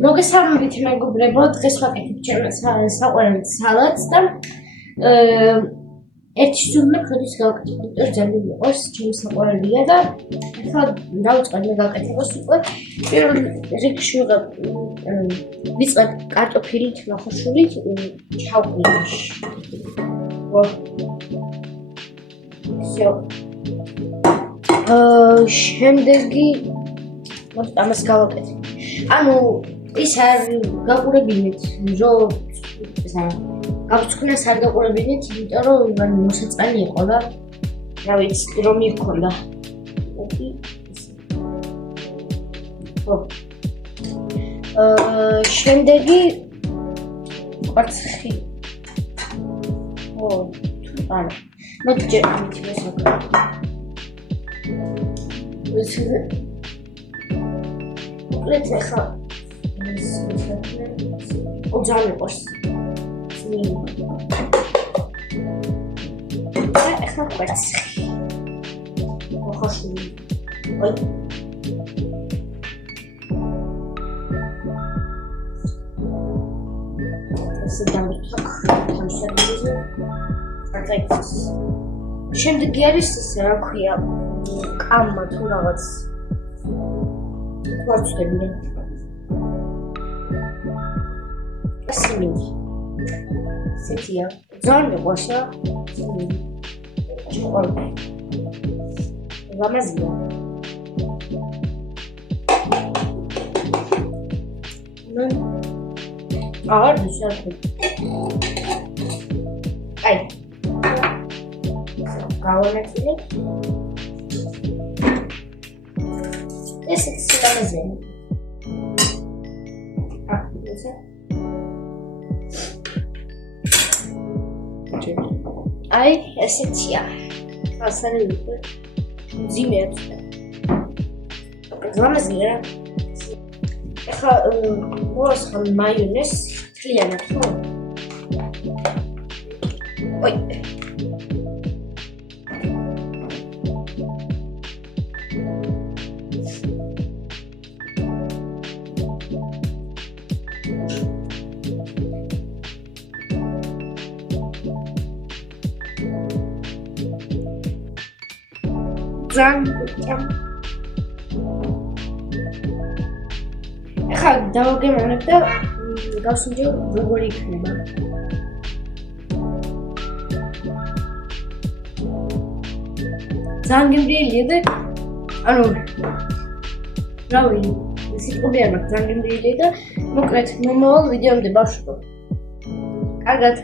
მოგესალმებით მეგობრებო, დღეს ვაკეთებ ჩემს საყვარელ სალატს და ერთი სულმე ქოდის გავაკეთებ, იმიტომ რომ ძალიან მიყვარს, ჩემი საყვარელია და ახლა დავიწყებ მე გაკეთებას უკვე. პირველ რიგში ვიწყებ კარტოფილით, ნახოშულით, ჩავყრილში. всё. შემდეგი მოდი ამას გავაკეთებ. ანუ ის არ გაყურებინეთ, რომ გავწკვნას არ გაყურებინეთ, იმიტომ რომ მოსაწყენი იყო და რა ვიცი, რომ მიქონდა. შემდეგი კვარცხი. არა. მოდი ჯერ ამით ვესაკრებ. Let's ახლა ძალიან მიყვარს. ახლა კვერცხი. ხოშული. ой. ესე დამიწყო სამშაბათზე. აკეთებს. შემდეგი არის ისე რა ქვია, კამა თუ რაღაც ვარცხებია. სიმინდი. სეთია. ძალიან მიყვარს რა. სიმინდი. ჩიყვარდა. ლამაზია. აღარ ვისარქი. აი. გავანაწილებ. ესეც ლამაზია. ესა. აი, ესეთია. ასარი უკვე ძიმეებს. ლამაზია რა. ახლა მოვასხამ მაიონეზს თლიანად, ხო? ой. ახლა დავაგემოვნებ და გავსინჯო როგორი იქნება. ძალიან გემრიელია და ანუ რავი, სიტყვები არ მაქვს, ძალიან გემრიელია და მოკლედ მომავალ ვიდეომდე ბავშვებო. კარგად.